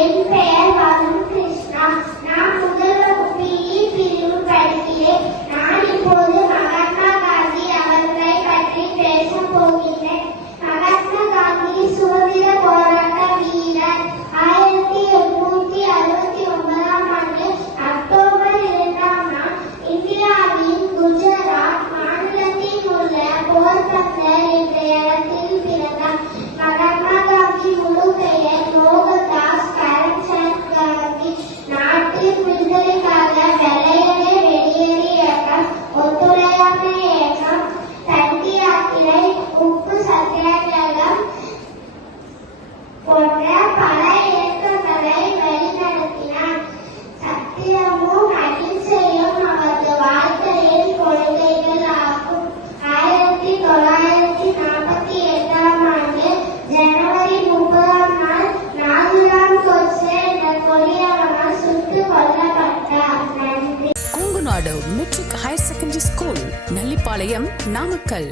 என் பெயர் வருண் கிருஷ்ணா. நான் முதல் வகுப்பில் பிரிவு படிக்கிறேன். நான் இப்போது மகாத்மா காந்தி அவர்களை பற்றி பேசப் போகிறேன். மகாத்மா காந்தி சுதந்திர போராட்ட வீரர். 1869 ஆண்டு அக்டோபர் 2ஆம் நாள் இந்தியாவின் குஜராத் மாநிலத்தில் உள்ள போர்பந்தர் என்ற இடத்தில் பிறந்தார். மகாத்மா காந்தி முழு பெயர் மோகன்தாஸ் கரம்சந்த் காந்தி. நாட்டு விடுதலைக்காக வெள்ளையனே வெளியேறு இயக்கம், ஒத்துழையாமை இயக்கம், தண்டி யாத்திரை, உப்பு சத்தியாகிரகம் போன்ற பல இயக்கங்களை வழிநடத்தினார். சத்தியமும் அகிம்சையும் அவரது வாழ்க்கையின் கொள்கைகள் ஆகும். 1948ஆம் ஆண்டு ஜனவரி 30ஆம் நாள் நாதுராம் கோட்சே என்ற கொடியவனால் சுட்டுக் கொல்லப்பட்டார். நன்றி. Kongunadu matric higher secondary school, Nallipalayam, Namakkal.